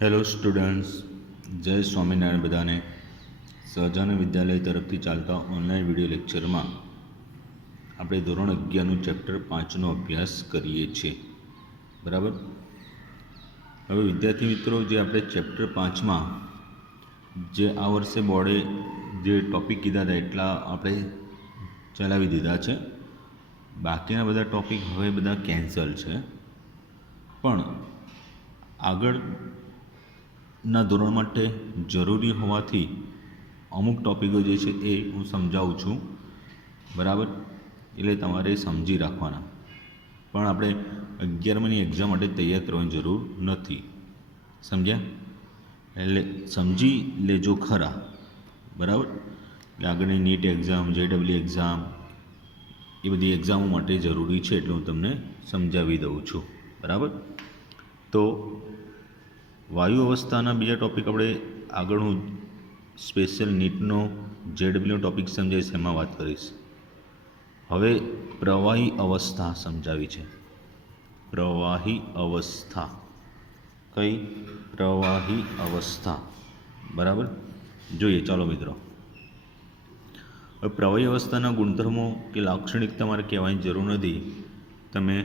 Hello students, જય સ્વામિનારાયણ બધાને. સહજાનંદ વિદ્યાલય તરફથી ચાલતા ઓનલાઈન વિડીયો લેક્ચરમાં આપણે ધોરણ 11નું ચેપ્ટર 5નો અભ્યાસ કરીએ છીએ. બરાબર. હવે વિદ્યાર્થી મિત્રો, જે આપણે ચેપ્ટર 5માં જે આ વર્ષે બોર્ડે જે ટૉપિક કીધા હતા એટલા આપણે ચલાવી દીધા છે. બાકીના બધા ટૉપિક હવે બધા કેન્સલ છે, પણ આગળના ધોરણ માટે જરૂરી હોવાથી અમુક ટૉપિકો જે છે એ હું સમજાવું છું. બરાબર. એટલે તમારે સમજી રાખવાના. પણ આપણે 11માની એક્ઝામ માટે તૈયાર કરવાની જરૂર નથી. સમજ્યા? એટલે સમજી લેજો ખરા. બરાબર. એટલે આગળની નીટ એક્ઝામ, JEE એક્ઝામ, એ બધી એક્ઝામો માટે જરૂરી છે, એટલે હું તમને સમજાવી દઉં છું. બરાબર. તો વાયુ અવસ્થાના બીજા ટૉપિક આપણે આગળ હું સ્પેશિયલ નીટનો JEEનો ટૉપિક સમજાવીશ, એમાં વાત કરીશ. હવે પ્રવાહી અવસ્થા સમજાવી છે. પ્રવાહી અવસ્થા કઈ? પ્રવાહી અવસ્થા. બરાબર. જોઈએ, ચાલો મિત્રો. હવે પ્રવાહી અવસ્થાના ગુણધર્મો કે લાક્ષણિકતા મારે કહેવાની જરૂર નથી. તમે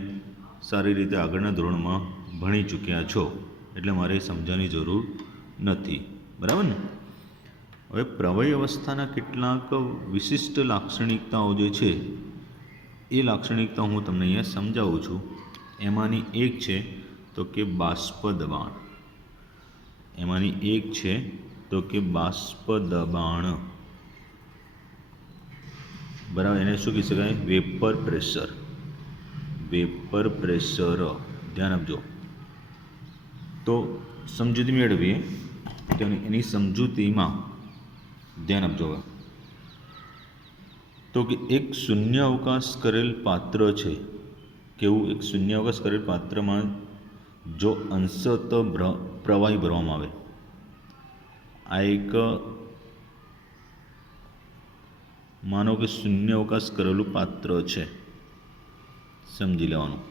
સારી રીતે આગળના ધોરણમાં ભણી ચૂક્યા છો, એટલે મારે સમજવાની જરૂર નથી. બરાબર ને? હવે પ્રવાહી અવસ્થાના કેટલાક વિશિષ્ટ લાક્ષણિકતાઓ જે છે એ લાક્ષણિકતાઓ હું તમને અહીંયા સમજાવું છું. એમાંની એક છે તો કે બાષ્પ દબાણ. એમાંની એક છે તો કે બાષ્પ દબાણ. બરાબર. એને શું કહી શકાય? Vapour pressure. Vapour pressure. ધ્યાન આપજો. તો સમજૂતી મેળવીએ. તો એની સમજૂતીમાં ધ્યાન આપજો. તો કે એક શૂન્ય અવકાશ કરેલ પાત્ર છે. કેવું? એક શૂન્ય અવકાશ કરેલ પાત્રમાં જો અંશત પ્રવાહી ભરવામાં આવે, આ એક માનો કે શૂન્ય અવકાશ કરેલું પાત્ર છે. સમજી લેવાનું.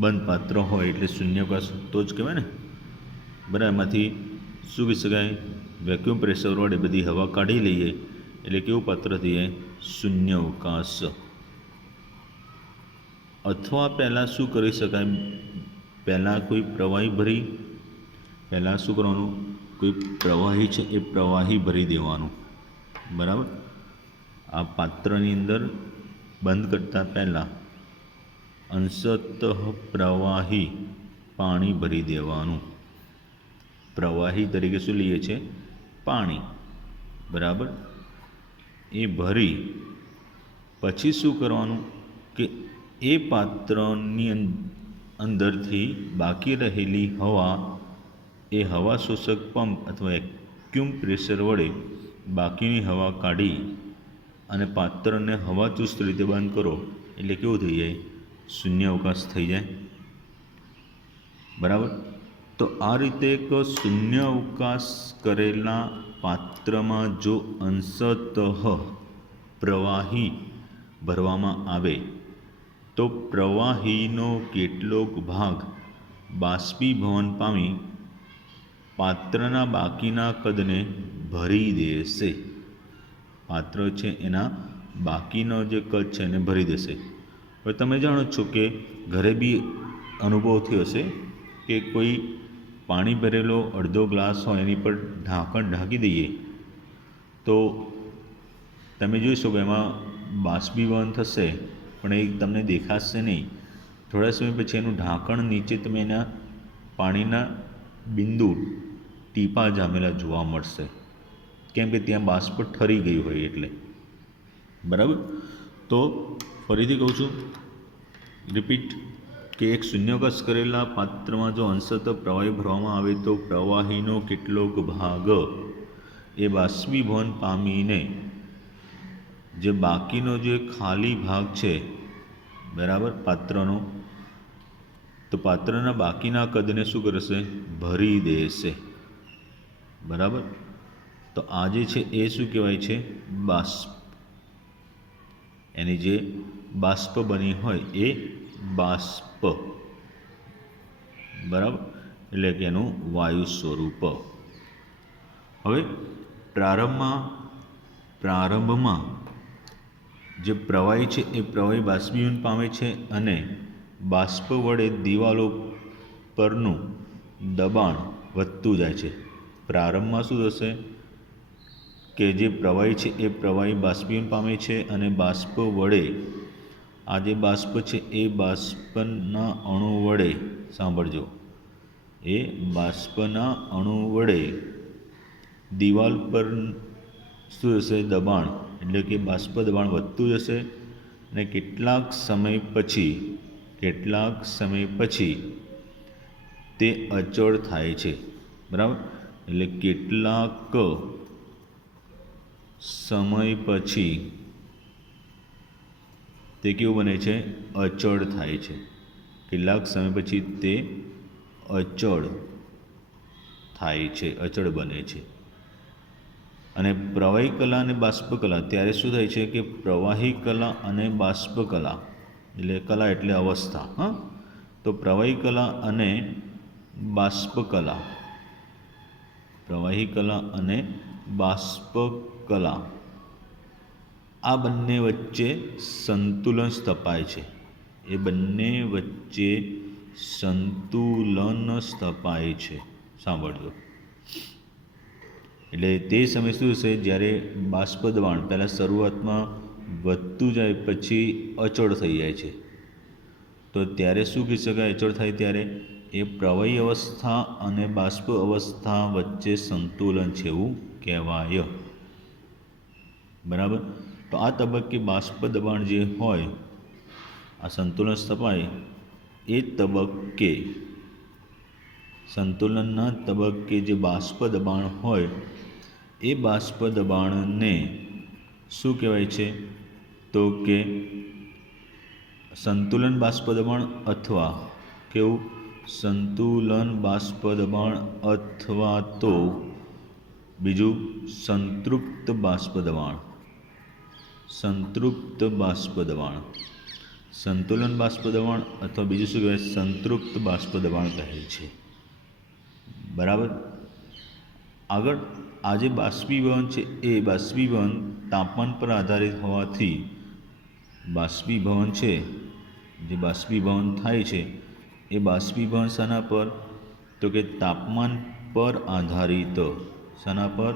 બંધ પાત્ર હોય એટલે શૂન્ય અવકાશ તો જ કહેવાય ને. બરાબર. એમાંથી શું કહી શકાય? વેક્યુમ પ્રેશર વડે બધી હવા કાઢી લઈએ એટલે કેવું પાત્ર થઈ જાય? શૂન્ય અવકાશ. અથવા પહેલાં શું કરી શકાય? પહેલાં કોઈ પ્રવાહી ભરી, પહેલાં શું કરવાનું? કોઈ પ્રવાહી છે એ પ્રવાહી ભરી દેવાનું. બરાબર. આ પાત્રની અંદર બંધ કરતાં પહેલાં અંશતઃ પ્રવાહી પાણી ભરી દેવાનું. પ્રવાહી તરીકે શું લઈએ છીએ? પાણી. બરાબર. એ ભરી પછી શું કરવાનું કે એ પાત્રની અંદરથી બાકી રહેલી હવા, એ હવા શોષક પંપ અથવા વેક્યુમ પ્રેશર વડે બાકીની હવા કાઢી અને પાત્રને હવાચુસ્ત રીતે બંધ કરો એટલે કેવું થઈ જાય? શૂન્ય અવકાશ થઈ જાય. બરાબર. તો આ રીતે એક શૂન્ય અવકાશ કરેલા પાત્રમાં જો અંશતઃ પ્રવાહી ભરવામાં આવે તો પ્રવાહીનો કેટલોક ભાગ બાષ્પીભવન પામી પાત્રના બાકીના કદને ભરી દેશે. પાત્ર છે એના બાકીનો જે કદ છે એને ભરી દેશે. હવે તમે જાણો છો કે ઘરે બી અનુભવ થયો હશે કે કોઈ પાણી ભરેલો અડધો ગ્લાસ હોય એની પર ઢાંકણ ઢાંકી દઈએ તો તમે જોઈ શકો એમાં બાષ્પીભવન થશે, પણ એ તમને દેખાશે નહીં. થોડા સમય પછી એનું ઢાંકણ નીચે તમે એના પાણીના બિંદુ, ટીપા જામેલા જોવા મળશે. કેમ કે ત્યાં બાષ્પ ઠરી ગયું હોય એટલે. બરાબર. તો ફરીથી કહું છું, રિપીટ, કે એક શૂન્યાવકાશ કરેલા પાત્રમાં જો અંશતઃ પ્રવાહી ભરવામાં આવે તો પ્રવાહીનો કેટલોક ભાગ એ બાષ્પીભવન પામીને જે બાકીનો જે ખાલી ભાગ છે, બરાબર, પાત્રનો, તો પાત્રના બાકીના કદને શું કરશે? ભરી દેશે. બરાબર. તો આ જે છે એ શું કહેવાય છે? બાષ્પ. એની જે બાષ્પ બની હોય એ બાષ્પ. બરાબર, એટલે કે એનું વાયુ સ્વરૂપ. હવે પ્રારંભમાં જે પ્રવાહી છે એ પ્રવાહી બાષ્પીભવન પામે છે અને બાષ્પ વડે દિવાલો પરનું દબાણ વધતું જાય છે. પ્રારંભમાં શું થશે કે જે પ્રવાહી છે એ પ્રવાહી બાષ્પીભવન પામે છે અને બાષ્પ વડે આ જે બાષ્પ છે એ બાષ્પના અણુ વડે, સાંભળજો, એ બાષ્પના અણુ વડે દિવાલ પર શું થશે, દબાણ, એટલે કે બાષ્પ દબાણ વધતું જશે અને કેટલાક સમય પછી તે અચળ થાય છે. બરાબર, એટલે કેટલાક સમય પછી તે કેવું બને છે, અચળ થાય છે. કેટલાક સમય પછી તે અચળ થાય છે, અચળ બને છે. અને પ્રવાહી કલા અને બાષ્પ કલા, ત્યારે શું થાય છે કે પ્રવાહી કલા અને બાષ્પ કલા, એટલે કલા એટલે અવસ્થા, તો પ્રવાહી કલા અને બાષ્પ કલા, પ્રવાહી કલા અને બાષ્પ કલા, આ બંને વચ્ચે સંતુલન સ્થપાય છે. એ બંને વચ્ચે સંતુલન સ્થપાય છે. સાંભળજો, એટલે તે સમય શું થશે, જ્યારે બાષ્પ દબાણ પહેલાં શરૂઆતમાં વધતું જાય પછી અચળ થઈ જાય છે, તો ત્યારે શું કહી શકાય, અચળ થાય ત્યારે એ પ્રવાહી અવસ્થા અને બાષ્પ અવસ્થા વચ્ચે સંતુલન છે એવું કહેવાય. બરાબર, તો આ તબક્કે બાષ્પ દબાણ જે હોય, આ સંતુલન સ્થપાય એ તબક્કે, સંતુલનના તબક્કે જે બાષ્પ દબાણ હોય એ બાષ્પ દબાણને શું કહેવાય છે, તો કે સંતુલન બાષ્પ દબાણ, અથવા કેવું, સંતુલન બાષ્પ દબાણ, અથવા તો બીજું સંતૃપ્ત બાષ્પ દબાણ. સંતૃપ્ત બાષ્પ દબાણ, સંતુલન બાષ્પ દબાણ અથવા બીજું શું કહેવાય, સંતૃપ્ત બાષ્પ દબાણ કહે છે. બરાબર, આગળ આ જે બાષ્પીભવન છે એ બાષ્પીભવન તાપમાન પર આધારિત હોવાથી, બાષ્પીભવન છે, જે બાષ્પીભવન થાય છે એ બાષ્પીભવન શાના પર, તો કે તાપમાન પર આધારિત, શાના પર,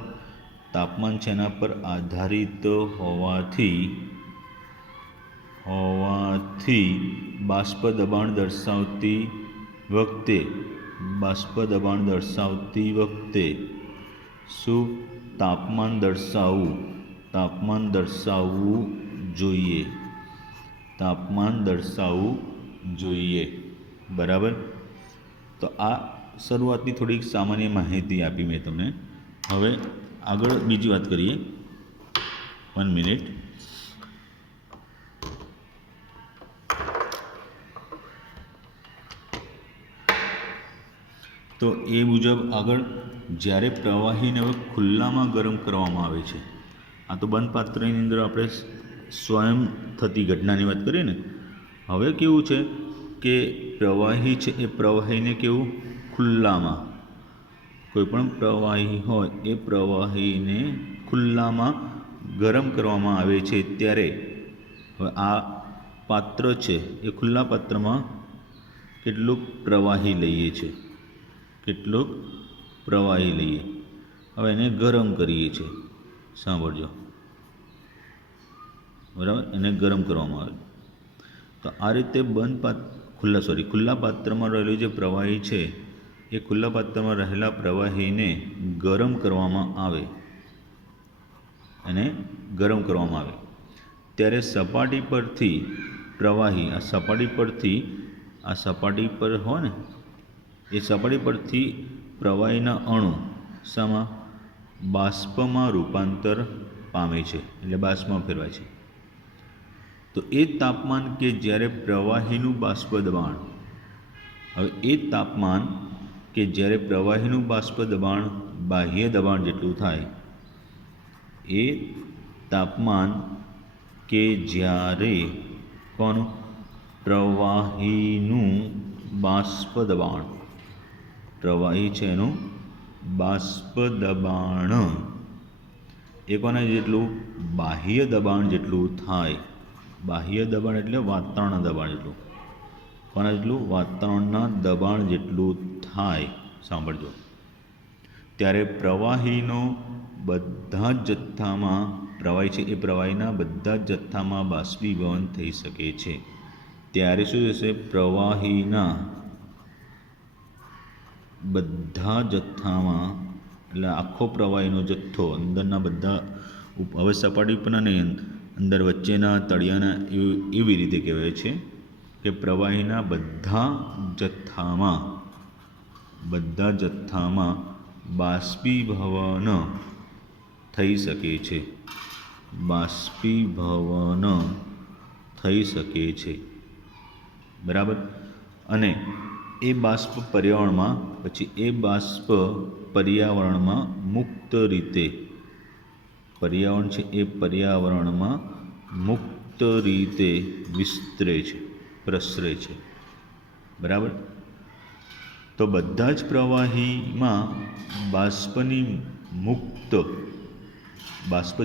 તાપમાન છે એના પર આધારિત હોવાથી બાષ્પ દબાણ દર્શાવતી વખતે શું તાપમાન દર્શાવવું જોઈએ. બરાબર, તો આ શરૂઆતની થોડીક સામાન્ય માહિતી આપી મેં તમને. હવે આગળ બીજી વાત કરીએ. 1 મિનિટ. તો એ મુજબ આગળ જ્યારે પ્રવાહીને હવે ખુલ્લામાં ગરમ કરવામાં આવે છે, આ તો બંધ પાત્રની અંદર આપણે સ્વયં થતી ઘટનાની વાત કરીએ ને. હવે કેવું છે કે પ્રવાહી છે એ પ્રવાહીને કેવું, ખુલ્લામાં, કોઈ પણ પ્રવાહી હોય એ પ્રવાહીને ખુલ્લામાં ગરમ કરવામાં આવે છે. ત્યારે હવે આ પાત્ર છે એ ખુલ્લા પાત્રમાં કેટલુંક પ્રવાહી લઈએ છીએ, હવે એને ગરમ કરીએ છીએ. સાંભળજો, બરાબર, એને ગરમ કરવામાં આવે. તો આ રીતે ખુલ્લા પાત્રમાં રહેલું જે પ્રવાહી છે એ ખુલ્લા પાત્રમાં રહેલા પ્રવાહીને ગરમ કરવામાં આવે, ત્યારે સપાટી પરથી પ્રવાહી, આ સપાટી પર હોય ને, એ સપાટી પરથી પ્રવાહીના અણુ શામાં, બાષ્પમાં રૂપાંતર પામે છે, એટલે બાષ્પમાં ફેરવાય છે. તો એ તાપમાન કે જ્યારે પ્રવાહીનું બાષ્પ દબાણ, હવે એ તાપમાન કે જ્યારે પ્રવાહીનું બાષ્પ દબાણ બાહ્ય દબાણ જેટલું થાય, એ તાપમાન કે જ્યારે પ્રવાહીનું બાષ્પ દબાણ, પ્રવાહી છે એનું બાષ્પ દબાણ એ કોના જેટલું? બાહ્ય દબાણ જેટલું થાય. બાહ્ય દબાણ એટલે વાતાવરણના દબાણ જેટલું. કોના જેટલું? વાતાવરણના દબાણ જેટલું થાય. સાંભળજો. ત્યારે પ્રવાહીનો બધા જ જથ્થામાં પ્રવાહી છે એ પ્રવાહીના બધા જ જથ્થામાં બાષ્પીભવન થઈ શકે છે. ત્યારે શું થશે? પ્રવાહીના બધા જથ્થામાં એટલે આખો પ્રવાહીનો જથ્થો અંદરના બધા હવે સપાટી પરના નહીં અંદર વચ્ચેના તળિયાના એવી રીતે કહેવાય છે કે પ્રવાહીના બધા જથ્થામાં બાષ્પીભવન થઈ શકે છે. બાષ્પીભવન થઈ શકે છે. બરાબર. અને એ બાષ્પ પર્યાવરણમાં મુક્ત રીતે પર્યાવરણ છે એ પર્યાવરણમાં મુક્ત રીતે વિસ્તરે છે, પ્રસરે છે. બરાબર. તો બધા જ પ્રવાહીમાં બાષ્પ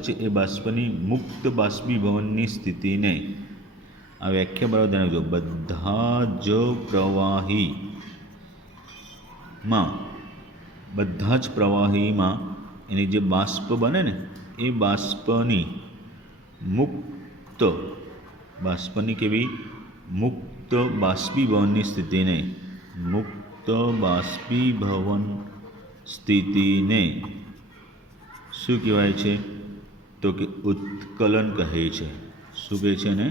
છે એ બાષ્પની મુક્ત બાષ્પીભવનની સ્થિતિને આ વ્યાખ્યા બરાબર ધ્યાન રાખજો. બધા જ પ્રવાહીમાં એની જે બાષ્પ બને ને એ બાષ્પની કેવી? મુક્ત બાષ્પીભવનની સ્થિતિને શું કહેવાય છે? તો કે ઉત્કલન કહે છે. શું કહે છે એને?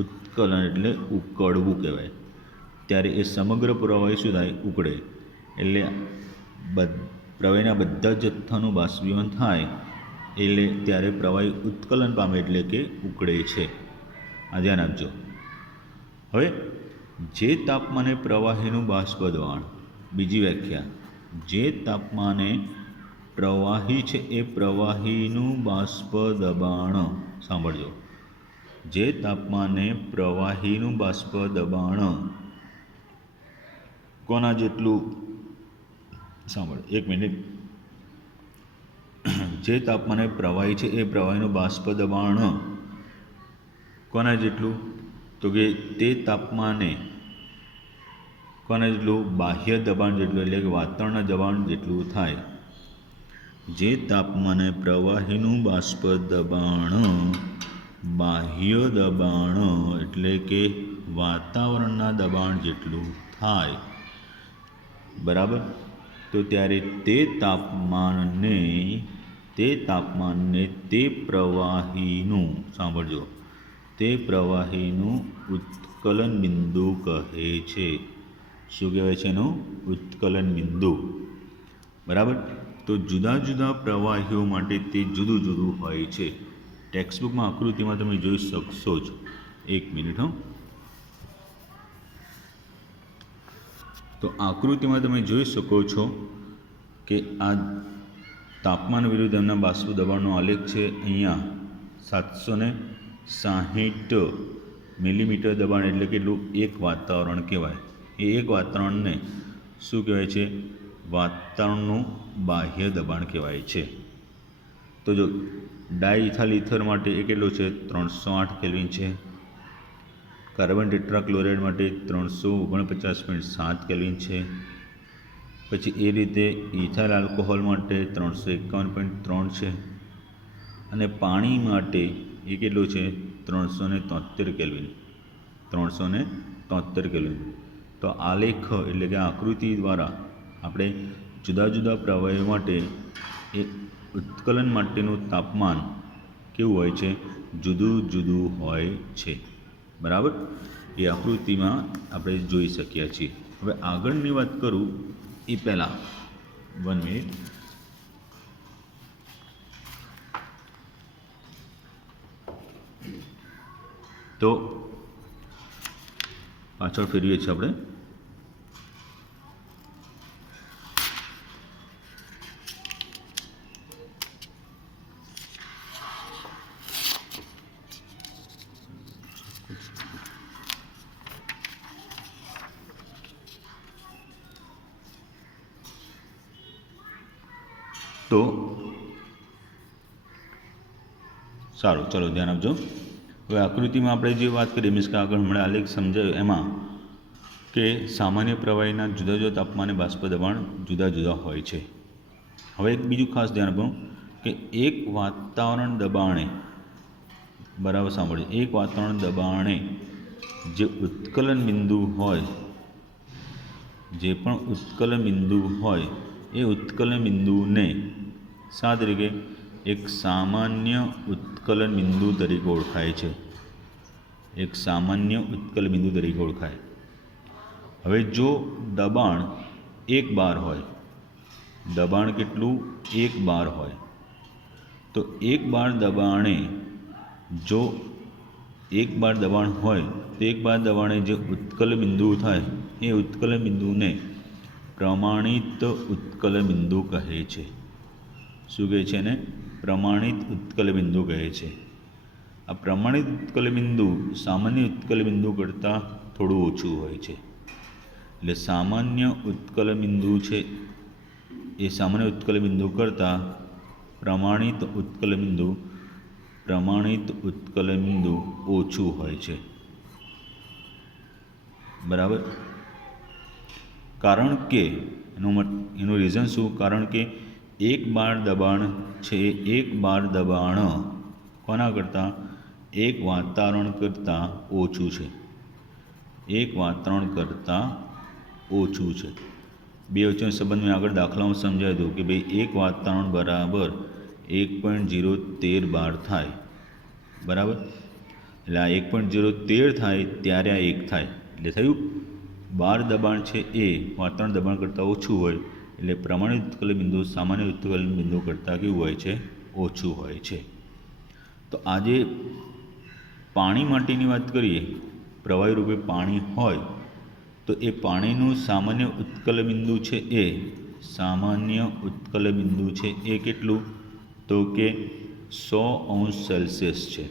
ઉત્કલન એટલે ઉકળવું કહેવાય. ત્યારે એ સમગ્ર પ્રવાહી શું થાય? ઉકળે. એટલે પ્રવાહીના બધા જથ્થાનું બાષ્પીભવન થાય એટલે ત્યારે પ્રવાહી ઉત્કલન પામે એટલે કે ઉકળે છે. આ ધ્યાન આપજો. હવે જે તાપમાને પ્રવાહીનું બાષ્પ દબાણ, બીજી વ્યાખ્યા, જે તાપમાને પ્રવાહી છે એ પ્રવાહીનું બાષ્પ દબાણ, સાંભળજો, જે તાપમાને પ્રવાહીનું બાષ્પ દબાણ કોના જેટલું? સાંભળ, એક મિનિટ. જે તાપમાને પ્રવાહી છે એ પ્રવાહીનું બાષ્પ દબાણ કોના જેટલું? તો કે તે તાપમાને કોના જેટલું? બાહ્ય દબાણ જેટલું એટલે કે વાતાવરણના દબાણ જેટલું થાય. જે તાપમાને પ્રવાહીનું બાષ્પ દબાણ બાહ્ય દબાણ એટલે કે વાતાવરણના દબાણ જેટલું થાય. બરાબર. તો ત્યારે તે તાપમાનને તે પ્રવાહીનું, સાંભળજો, તે પ્રવાહીનું ઉત્કલન બિંદુ કહે છે. શું કહેવાય છે એનું? ઉત્કલન બિંદુ. બરાબર. તો જુદા જુદા પ્રવાહીઓ માટે તે જુદું જુદું હોય છે. ટેક્સ્ટબુકમાં આકૃતિમાં તમે જોઈ શકશો જ. એક મિનિટ. તો આકૃતિમાં તમે જોઈ શકો છો કે આ તાપમાન વિરુદ્ધ એમના બાષ્પ દબાણનો આલેખ છે. અહીંયા 760 મિલીમીટર દબાણ એટલે કેટલું? એક વાતાવરણ કહેવાય. એ એક વાતાવરણને શું કહેવાય છે? વાતાવરણનું બાહ્ય દબાણ કહેવાય છે. તો જો ડાયઇથાઇલ ઇથર માટે એ કેટલું છે? 308 કેલ્વિન છે. કાર્બન ટેટ્રાક્લોરાઇડ માટે 349.7 કેલ્વિન છે. પછી એ રીતે ઇથાઇલ આલ્કોહોલ માટે 351.3 છે. અને પાણી માટે એ કેટલું છે? 373 કેલ્વિન. 373 કેલ્વિન. તો આલેખ એટલે કે આકૃતિ દ્વારા આપણે જુદા જુદા પ્રવાહીઓ માટે એ ઉત્કલન માટેનું તાપમાન કેવું હોય છે? જુદું જુદું હોય છે. બરાબર. એ આકૃતિમાં આપણે જોઈ શકીએ છીએ. હવે આગળની વાત કરું એ પહેલાં 1 મિનિટ. તો પાછળ ફેરવીએ છીએ આપણે. તો સારું, ચલો ધ્યાન આપજો. હવે આકૃતિમાં આપણે જે વાત કરીએ, મીન્સ કે આગળ હમણાં આલેખ સમજાયો એમાં કે સામાન્ય પ્રવાહીના જુદા જુદા તાપમાને બાષ્પ દબાણ જુદા જુદા હોય છે. હવે એક બીજું ખાસ ધ્યાન આપો કે એક વાતાવરણ દબાણે, બરાબર સાંભળજો, એક વાતાવરણ દબાણે જે ઉત્કલન બિંદુ હોય, જે પણ ઉત્કલન બિંદુ હોય એ ઉત્કલન બિંદુને શા તરીકે, એક સામાન્ય ઉત્કલન બિંદુ તરીકે ઓળખાય છે. એક સામાન્ય ઉત્કલન બિંદુ તરીકે ઓળખાય. હવે જો દબાણ 1 બાર હોય, દબાણ કેટલું, 1 બાર હોય, તો 1 બાર દબાણે, જો 1 બાર દબાણ હોય તો 1 બાર દબાણે જે ઉત્કલન બિંદુ થાય એ ઉત્કલન બિંદુને પ્રમાણિત ઉત્કલન બિંદુ કહે છે. શું કહે છે એને? પ્રમાણિત ઉત્કલન બિંદુ કહે છે. આ પ્રમાણિત ઉત્કલન બિંદુ સામાન્ય ઉત્કલન બિંદુ કરતાં થોડું ઓછું હોય છે. એટલે સામાન્ય ઉત્કલન બિંદુ છે એ સામાન્ય ઉત્કલન બિંદુ કરતાં પ્રમાણિત ઉત્કલન બિંદુ ઓછું હોય છે. બરાબર. કારણ કે એનું રીઝન શું? કારણ કે 1 બાર દબાણ છે, 1 બાર દબાણ કોના કરતાં? એક વાતાવરણ કરતાં ઓછું છે. એક વાતાવરણ કરતાં ઓછું છે. બે વચ્ચેનો સંબંધ મેં આગળ દાખલામાં સમજાવી દઉં કે ભાઈ એક વાતાવરણ બરાબર 1.013 બાર થાય. બરાબર. એટલે આ 1.013 થાય ત્યારે આ 1 થાય. એટલે થયું 12 દબાણ છે એ વાતાવરણ દબાણ કરતાં ઓછું હોય એટલે પ્રમાણિત ઉત્કલન બિંદુ સામાન્ય ઉત્કલન બિંદુ કરતાં કેવું હોય છે? ઓછું હોય છે. તો આજે પાણી માટેની વાત કરીએ, પ્રવાહી રૂપે પાણી હોય તો એ પાણીનું સામાન્ય ઉત્કલન બિંદુ છે એ સામાન્ય ઉત્કલન બિંદુ છે એ કેટલું? તો કે 100°C છે.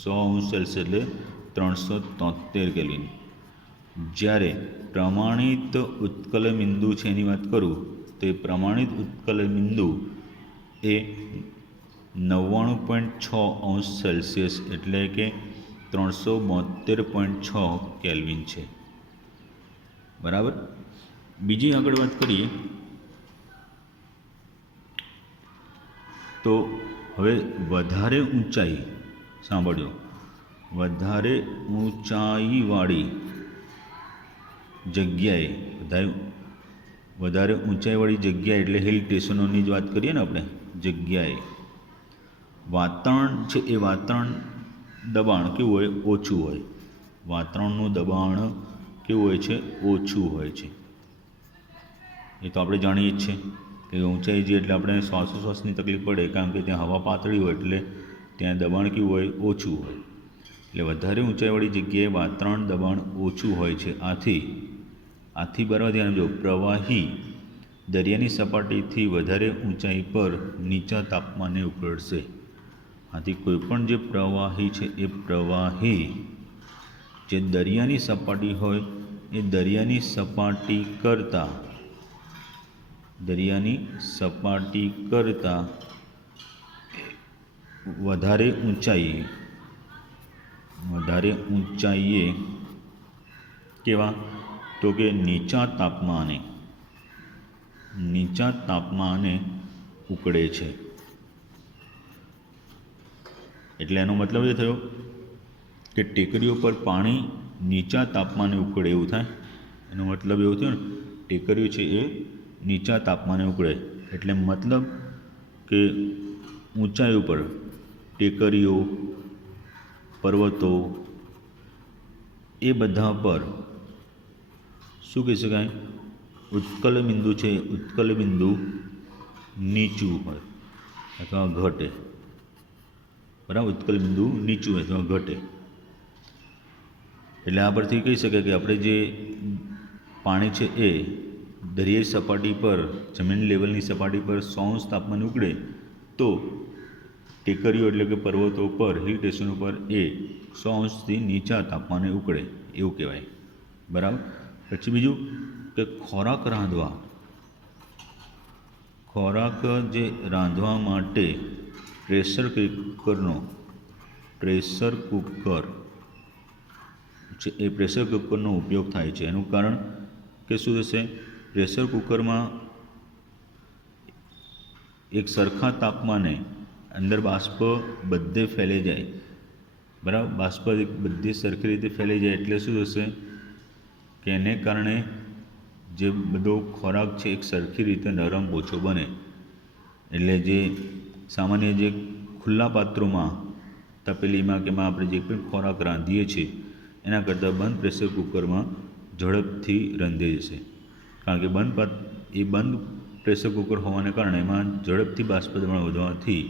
100°C એટલે 373 કેલ્વિન. જ્યારે પ્રમાણિત ઉત્કલન બિંદુ છે એની વાત કરું તો એ પ્રમાણિત ઉત્કલન બિંદુ એ 99.6°C એટલે કે 372.6 કેલ્વિન છે. બરાબર. બીજી આગળ વાત કરીએ તો હવે વધારે ઊંચાઈ, સાંભળજો, વધારે ઊંચાઈવાળી જગ્યાએ, વધારે ઊંચાઈવાળી જગ્યાએ એટલે હિલ સ્ટેશનોની જ વાત કરીએ ને આપણે, જગ્યાએ વાતાવરણ છે એ વાતાવરણ દબાણ કેવું હોય? ઓછું હોય. વાતાવરણનું દબાણ કેવું હોય છે? ઓછું હોય છે. એ તો આપણે જાણીએ જ છીએ કે ઊંચાઈ જે એટલે આપણે શ્વાસોશ્વાસની તકલીફ પડે, કારણ કે ત્યાં હવા પાતળી હોય એટલે ત્યાં દબાણ કેવું હોય? ઓછું હોય. એટલે વધારે ઊંચાઈવાળી જગ્યાએ વાતાવરણ દબાણ ઓછું હોય છે. આથી બરાબર ધ્યાન આપજો, પ્રવાહી દરિયાની સપાટીથી વધારે ઊંચાઈ પર નીચા તાપમાને ઉકળશે. આથી કોઈપણ જે પ્રવાહી છે એ પ્રવાહી જે દરિયાની સપાટી હોય એ દરિયાની સપાટી કરતાં વધારે ઊંચાઈએ કેવા? તો કે નીચા તાપમાને ઉકળે છે. એટલે એનો મતલબ એ થયો કે ટેકરીઓ પર પાણી નીચા તાપમાને ઉકળે એવું થાય. એનો મતલબ એવો થયો ને, ટેકરીઓ છે એ નીચા તાપમાને ઉકળે. એટલે મતલબ કે ઊંચાઈ ઉપર ટેકરીઓ, પર્વતો એ બધા પર શું કહી શકાય? ઉત્કલન બિંદુ છે, ઉત્કલન બિંદુ નીચું હોય અથવા ઘટે. બરાબર. ઉત્કલન બિંદુ નીચું હોય અથવા ઘટે. એટલે આ પરથી કહી શકાય કે આપણે જે પાણી છે એ દરિયાઈ સપાટી પર, જમીન લેવલની સપાટી પર 100° તાપમાને ઉકળે તો ટેકરીઓ એટલે કે પર્વતો પર, હિલ સ્ટેશનો પર એ 100°થી નીચા તાપમાને ઉકળે એવું કહેવાય. બરાબર. પછી બીજું કે ખોરાક ખોરાક જે રાંધવા માટે પ્રેશર કુકર છે એ પ્રેશર કુકરનો ઉપયોગ થાય છે. એનું કારણ કે શું થશે, પ્રેશર કુકરમાં એક સરખા તાપમાને અંદર બાષ્પ બધે ફેલાઈ જાય, બરાબર. બાષ્પ બધી સરખી રીતે ફેલાઈ જાય એટલે શું થશે કે એને કારણે જે બધો ખોરાક છે એક સરખી રીતે નરમ પોચો બને. એટલે જે સામાન્ય જે ખુલ્લા પાત્રોમાં તપેલીમાં કે એમાં આપણે જે પણ ખોરાક રાંધીએ છીએ એના કરતાં બંધ પ્રેશર કુકરમાં ઝડપથી રંધાઈ જશે. કારણ કે બંધ પ્રેશર કુકર હોવાને કારણે એમાં ઝડપથી બાષ્પ દબાણ વધવાથી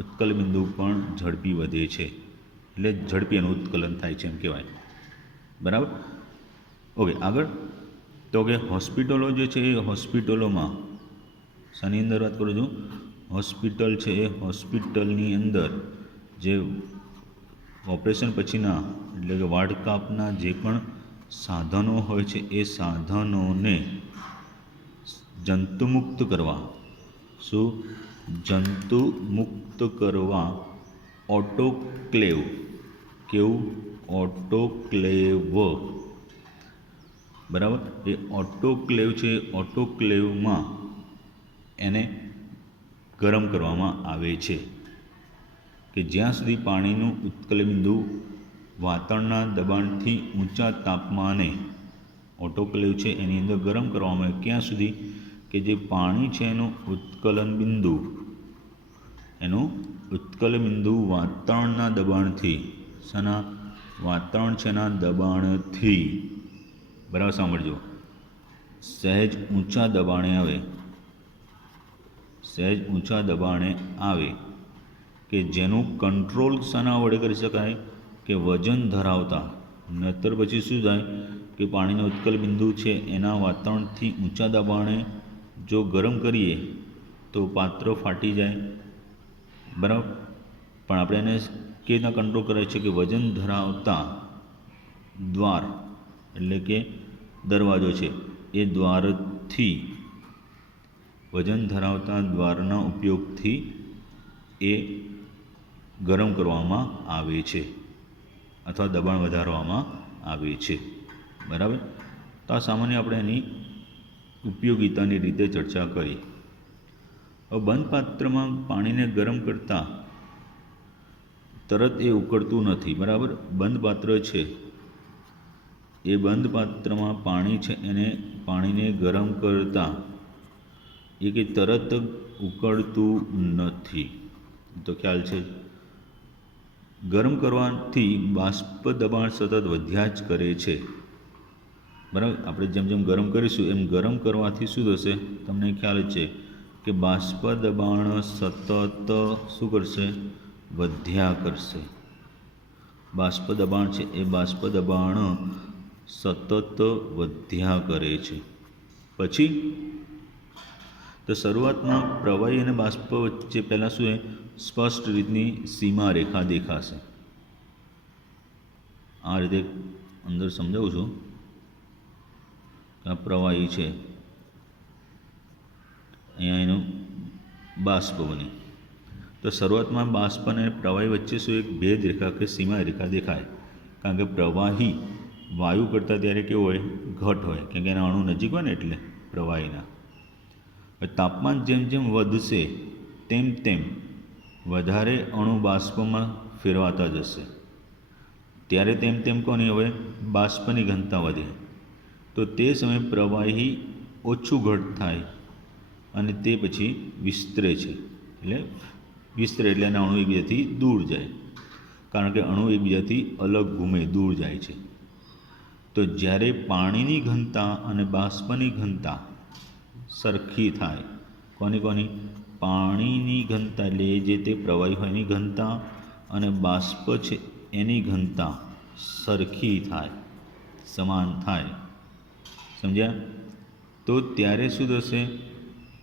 ઉત્કલ બિંદુ પણ ઝડપી વધે છે. એટલે ઝડપી એનું ઉત્કલન થાય છે એમ કહેવાય, બરાબર. ઓકે, આગળ તો કે હોસ્પિટલો જે છે એ હોસ્પિટલોમાં શાની અંદર વાત કરું છું, હોસ્પિટલ છે એ હોસ્પિટલની અંદર જે ઓપરેશન પછીના એટલે કે વાઢકાપના જે પણ સાધનો હોય છે એ સાધનોને જંતુમુક્ત કરવા, જંતુમુક્ત કરવા ઓટોક્લેવ, કેવું, ઓટોક્લેવ, બરાબર. એ ઓટોક્લેવ છે, ઓટોક્લેવમાં એને ગરમ કરવામાં આવે છે કે જ્યાં સુધી પાણીનું ઉત્કલ બિંદુ વાતાવરણના દબાણથી ઊંચા તાપમાને ઓટોક્લેવ છે એની અંદર ગરમ કરવામાં આવે ક્યાં સુધી કે જે પાણી છે એનું ઉત્કલ બિંદુ વાતાવરણના દબાણથી, વાતાવરણ છે એના દબાણથી, બરાબર સાંભળજો, સહેજ ઊંચા દબાણે આવે કે જેનું કંટ્રોલ શાના વડે કરી શકાય કે વજન ધરાવતા, નહીતર પછી શું થાય કે પાણીનો ઉત્કલ બિંદુ છે એના વાતાવરણથી ઊંચા દબાણે જો ગરમ કરીએ તો પાત્ર ફાટી જાય, બરાબર. પણ આપણે એને કેવી રીતના કંટ્રોલ કરાય છે કે વજન ધરાવતા દ્વાર એટલે કે દરવાજો છે એ દ્વારથી, વજન ધરાવતા દ્વારના ઉપયોગથી એ ગરમ કરવામાં આવે છે અથવા દબાણ વધારવામાં આવે છે, બરાબર. તો આ સામાન્ય આપણે એની ઉપયોગિતાની રીતે ચર્ચા કરી. હવે બંધ પાત્રમાં પાણીને ગરમ કરતાં તરત એ ઉકળતું નથી, બરાબર. બંધ પાત્ર છે એ બંધ પાત્રમાં પાણી છે એને પાણીને ગરમ કરતાં એ કંઈ તરત ઉકળતું નથી, તો ખ્યાલ છે. ગરમ કરવાથી બાષ્પ દબાણ સતત વધ્યા જ કરે છે, બરાબર. આપણે જેમ જેમ ગરમ કરીશું એમ ગરમ કરવાથી શું થશે તમને ખ્યાલ જ છે કે બાષ્પ દબાણ સતત શું કરશે, વધ્યા કરશે. બાષ્પ દબાણ છે એ બાષ્પ દબાણ સતત વધ્યા કરે છે. પછી તો શરૂઆતમાં પ્રવાહી અને બાષ્પ વચ્ચે પહેલાં શું સ્પષ્ટ રીતની સીમા રેખા દેખાશે. આ રીતે અંદર સમજાવું છું કે આ પ્રવાહી છે, અહીંયા એનું બાષ્પ બની. તો શરૂઆતમાં બાષ્પ અને પ્રવાહી વચ્ચે શું એક ભેદ રેખા કે સીમા રેખા દેખાય. કારણ કે પ્રવાહી વાયુ કરતાં ત્યારે કેવું હોય, ઘટ હોય, કેમ કે એના અણુ નજીક હોય ને એટલે પ્રવાહીના. તાપમાન જેમ જેમ વધશે તેમ તેમ વધારે અણુ બાષ્પમાં ફેરવાતા જશે. ત્યારે તેમ તેમ કોની હવે બાષ્પની ઘનતા વધે. તો તે સમયે પ્રવાહી ઓછું ઘટ થાય અને તે પછી વિસ્તરે છે. એટલે એના અણુ એકબીજાથી દૂર જાય, કારણ કે અણુ એકબીજાથી અલગ ઘૂમે, દૂર જાય છે. તો જ્યારે પાણીની ઘનતા અને બાષ્પની ઘનતા સરખી થાય, કોની પાણીની ઘનતા એટલે જે તે પ્રવાહી હોય એની ઘનતા અને બાષ્પ છે એની ઘનતા સરખી થાય, સમાન થાય, સમજ્યા. તો ત્યારે શું થશે,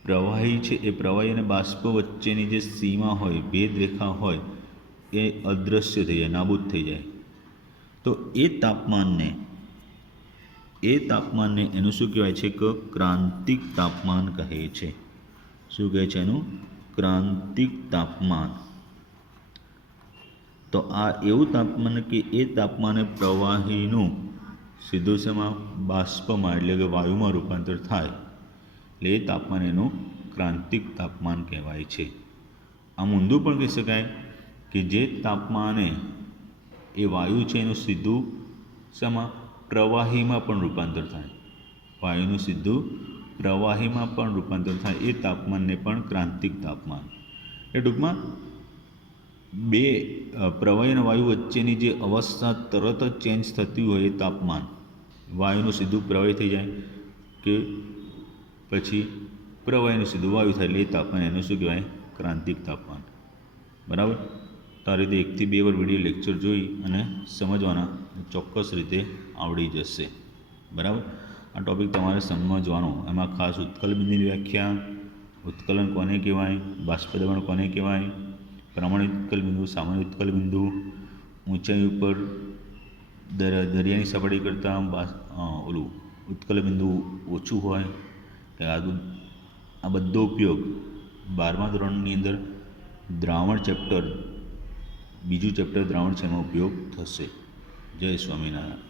પ્રવાહી છે એ પ્રવાહી અને બાષ્પ વચ્ચેની જે સીમા હોય, ભેદ રેખા હોય એ અદૃશ્ય થઈ જાય, નાબૂદ થઈ જાય. તો એ તાપમાનને એનું શું કહેવાય છે કે ક્રાંતિક તાપમાન કહે છે. શું કહે છે એનું? ક્રાંતિક તાપમાન. તો આ એવું તાપમાન કે એ તાપમાને પ્રવાહીનું સીધું શેમાં? બાષ્પમાં એટલે કે વાયુમાં રૂપાંતર થાય, એટલે એ તાપમાન એનું ક્રાંતિક તાપમાન કહેવાય છે. આમ ઊંધું પણ કહી શકાય કે જે તાપમાને એ વાયુ છે એનું સીધું શેમાં? પ્રવાહીમાં પણ રૂપાંતર થાય, વાયુનું સીધું પ્રવાહીમાં પણ રૂપાંતર થાય એ તાપમાનને પણ ક્રાંતિક તાપમાન. એ ટૂંકમાં બે પ્રવાહી અને વાયુ વચ્ચેની જે અવસ્થા તરત જ ચેન્જ થતી હોય એ તાપમાન, વાયુનું સીધું પ્રવાહી થઈ જાય કે પછી પ્રવાહીનું સીધું વાયુ થાય એટલે એ તાપમાન એનું શું કહેવાય? ક્રાંતિક તાપમાન. બરાબર. તો આ રીતે 1 થી 2 વાર વિડીયો લેક્ચર જોઈ અને સમજવાના, ચોક્કસ રીતે આવડી જશે. બરાબર. આ ટૉપિક તમારે સમજવાનો. એમાં ખાસ ઉત્કલબિંદુની વ્યાખ્યા, ઉત્કલન કોને કહેવાય, બાષ્પદબાણ કોને કહેવાય, પ્રમાણિત ઉત્કલબિંદુ, સામાન્ય ઉત્કલબિંદુ, ઊંચાઈ ઉપર દરિયાની સપાટી કરતાં ઓલું ઉત્કલબિંદુ ઓછું હોય કે આ બધો ઉપયોગ 12મા ધોરણની અંદર દ્રાવણ ચેપ્ટર, બીજું ચેપ્ટર દ્રાવણ છે એમાં ઉપયોગ થશે. જય સ્વામિનારાયણ.